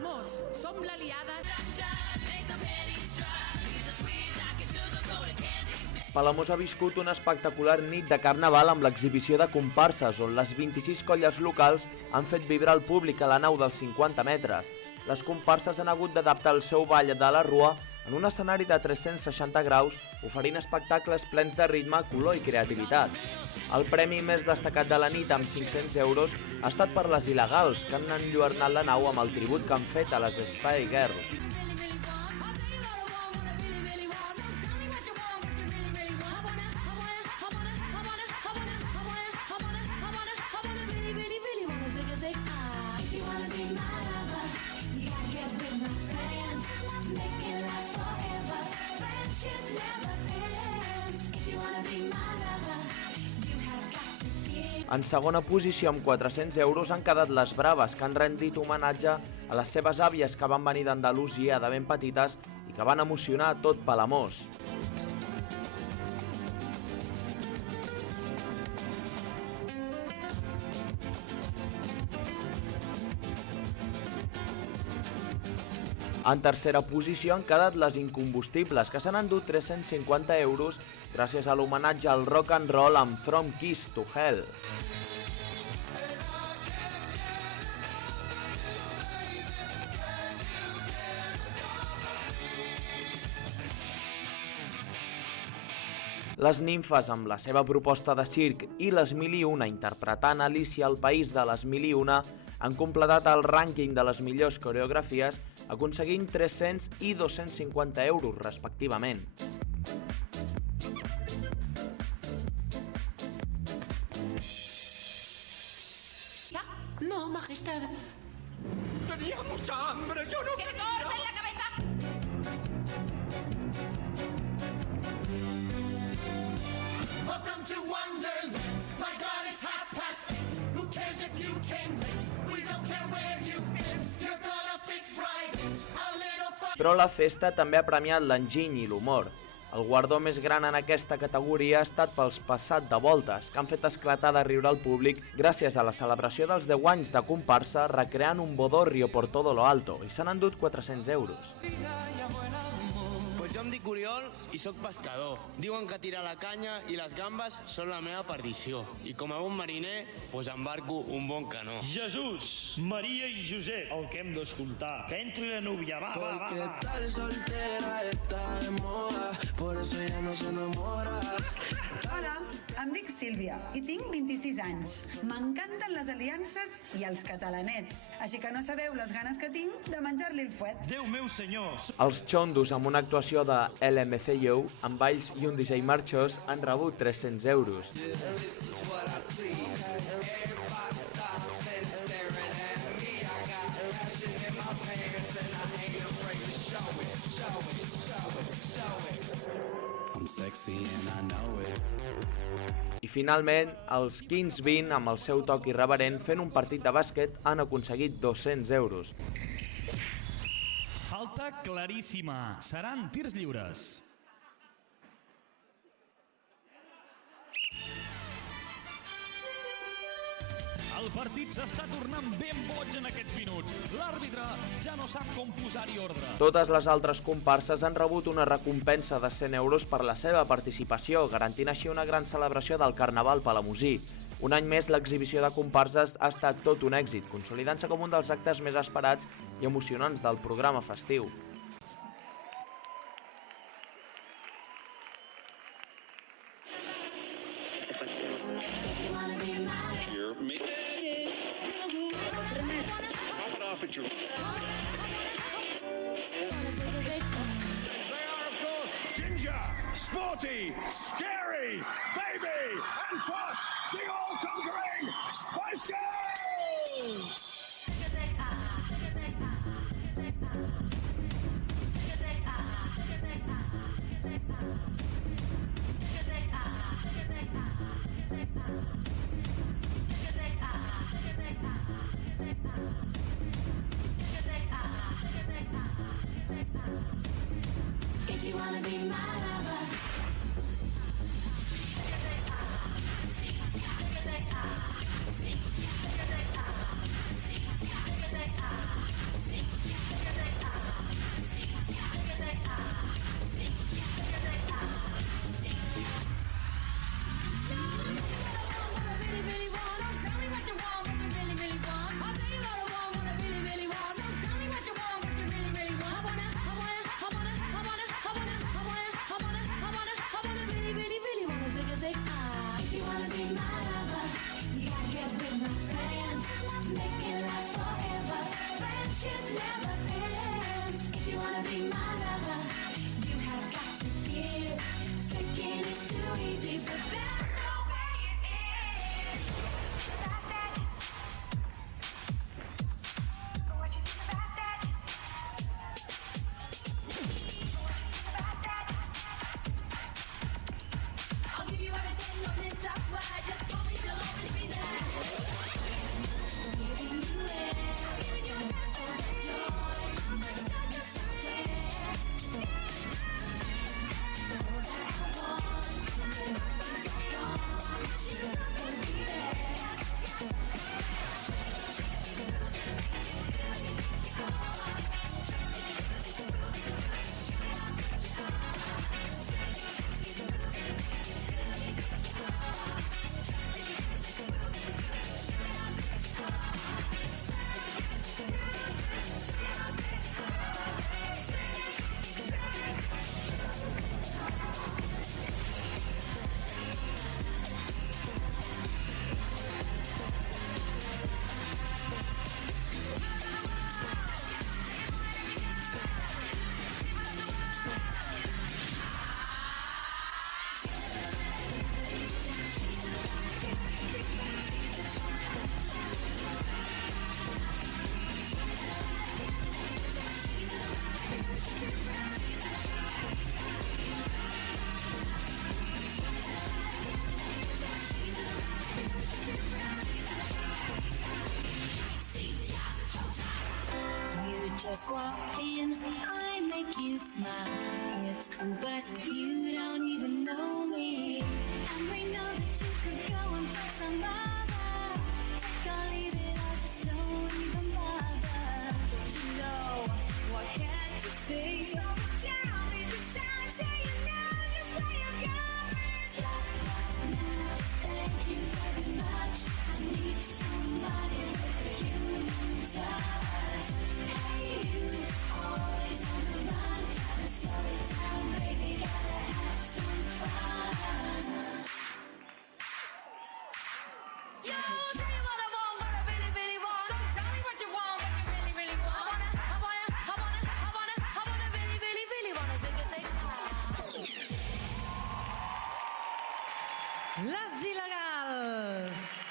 Palamós, som l'aliada. Palamós ha viscut una espectacular nit de carnaval amb l'exhibició de comparses, on les 26 colles locals han fet vibrar el públic a la nau dels 50 metres. Les comparses han hagut d'adaptar el seu ball de la rua en un escenari de 360 graus, oferint espectacles plens de ritme, color i creativitat. El premi més destacat de la nit, amb 500 euros, ha estat per les il·legals, que han enlluernat la nau amb el tribut que han fet a les Spy Girls. En segona posició, amb 400 euros, han quedat les Braves, que han rendit homenatge a les seves àvies que van venir d'Andalusia de ben petites i que van emocionar tot Palamós. En tercera posició han quedat les Incombustibles, que s'han endut 350 euros gràcies a l'homenatge al rock and roll amb From Kiss to Hell. Les Nimfes, amb la seva proposta de circ, i les 1001 interpretant Alicia al País de les 1001, han completat el rànquing de les millors coreografies, aconseguint 300 i 250 euros, respectivament. No, majestad. Tenía mucha hambre, yo no... ¡Que le corten la cabeza! Welcome to Wonderland. My God, it's 8:30. Who cares if you came late? We don't care where you've been. You're gonna fit right in. A little fun. Però la festa també ha premiat l'enginy i l'humor. El guardó més gran en aquesta categoria ha estat pels Passat de Voltes, que han fet esclatar de riure al públic gràcies a la celebració dels 10 anys de comparsa, recreant un bodorrio por todo lo alto, i s'han endut 400 euros. Pues jo em dic Oriol i sóc pescador. Diuen que tirar la canya i les gambes són la meva perdició. I com a bon mariner, pues embarco un bon canó. Jesús, Maria i Josep, el que hem d'escoltar. Que entri la núvia, va, va, va. Porque tal soltera está de moda, por eso ella no se enamora. Hola, em dic Sílvia i tinc 26 anys. M'encanten les aliances i els catalanets, així que no sabeu les ganes que tinc de menjar-li el fuet. Déu meu senyor. Els xondos, amb una actuació de LMFAO, amb balls i un DJ marxós, han rebut 300 euros. I finalment, els Kings 20, amb el seu toc irreverent, fent un partit de bàsquet, han aconseguit 200 euros. Falta claríssima. Seran tirs lliures. El partit s'està tornant ben boig en aquests minuts. L'àrbitre ja no sap com posar-hi ordre. Totes les altres comparses han rebut una recompensa de 100 euros per la seva participació, garantint així una gran celebració del Carnaval palamosí. Un any més, l'exhibició de comparses ha estat tot un èxit, consolidant-se com un dels actes més esperats i emocionants del programa festiu. Sporty, scary, baby, and posh, the all-conquering Spice Girls! If you wanna be my lover. just walk in, I make you smile. It's cool, but you don't even know me. And we know that you could go and find some other. Take or leave it, I just don't even bother. Don't you know, what can't you see? So tell me the signs, say you know just where you're going. Stop right now, thank you very much. I need somebody with a human touch. Hey you, always on the run. Gotta slow it down, baby, gotta have some fun. Yo, tell you what I want, what I really, really want. So tell me what you want, what you really, really want. I wanna really, really, really wanna take it, take it. Les il·legals!